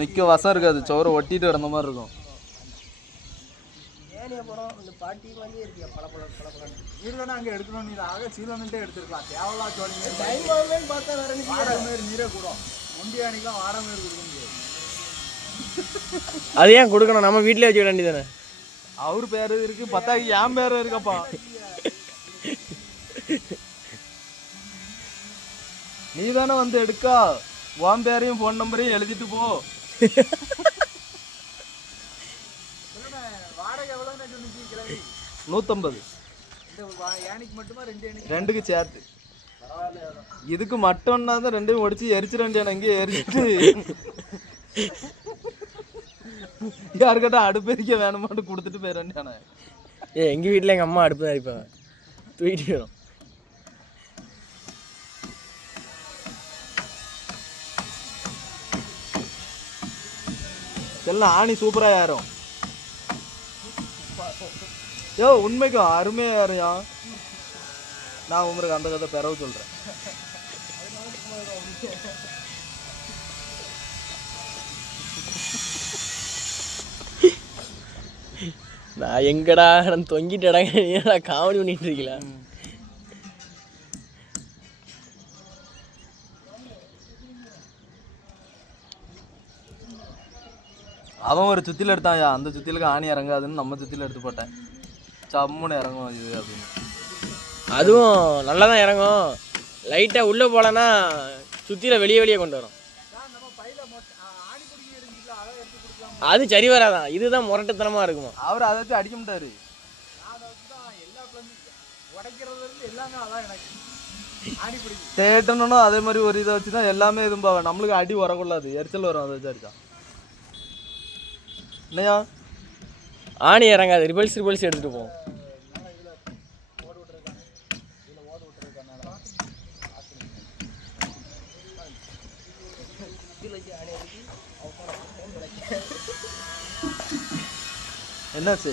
நிற்க வசம் இருக்காது, சோறு ஒட்டிட்டு கிடந்த மாதிரி இருக்கும். அங்கே எடுக்கணும், நீ ஆக சீலன்ட்டே எடுத்துருக்கலாம். தேவலா சோழிங்க நீரே கூட முண்டி அணிக்கலாம் வாடகை கொடுக்க முடியாது. அது ஏன் கொடுக்கணும், நம்ம வீட்டிலே வச்சுக்க வேண்டியதானே. அவர் பேர் இருக்கு, பத்தாக்கு என் பேர் இருக்கப்பா. நீ தானே வந்து எடுக்கா, உன் பேரையும் ஃபோன் நம்பரையும் எழுதிட்டு போ. வாடகை எவ்வளோன்னு சொன்னிச்சு கிளவி? 150. யானைக்கு மட்டுமா ரெண்டுக்கு சேர்த்து. இதுக்கு மட்டும்னா தான் ரெண்டையும் ஒடிச்சு எரிச்சிடேன். அங்கேயே எரிச்சிட்டு யாருக்கிட்ட அடுப்பெரிக்க வேணுமான்னு கொடுத்துட்டு போயிடேன். எங்கள் வீட்டில் எங்கள் அம்மா அடுப்பு தான் அரிப்பாங்க, தூக்கிட்டு போயிடும். எல்லாம் ஆணி சூப்பராக ஏறும். யோ உண்மைக்கும் அருமையாக ஏறியா. நான் உங்களுக்கு அந்த கதை பிறவு சொல்கிறேன். நான் எங்கடா தொங்கிட்டு இடங்க காமெடி பண்ணிட்டு இருக்கல. அவன் ஒரு சுத்தியில் எடுத்தான்யா, அந்த சுத்திலுக்கு ஆணி இறங்காதுன்னு நம்ம சுத்தியில் எடுத்து போட்டேன். சம்முன்னு இறங்கும் இது அப்படின்னு. அதுவும் நல்லா தான் இறங்கும். லைட்டாக உள்ளே போகலன்னா சுற்றியில் வெளியே கொண்டு வரும். அது சரி வராதான், இதுதான் முரட்டுத்தனமாக இருக்குமா. அவர் அதை வச்சு அடிக்க மாட்டாரு. தேட்டணும் அதே மாதிரி ஒரு இதை வச்சு தான் எல்லாமே எதுவும் நம்மளுக்கு அடி வரக்கூடாது, எரிச்சல் வரும். அதை வச்சு அடிச்சா என்னையா ஆணி இறங்காது, ரிபல்ஸ் எடுத்துகிட்டு போவோம். என்னாச்சு?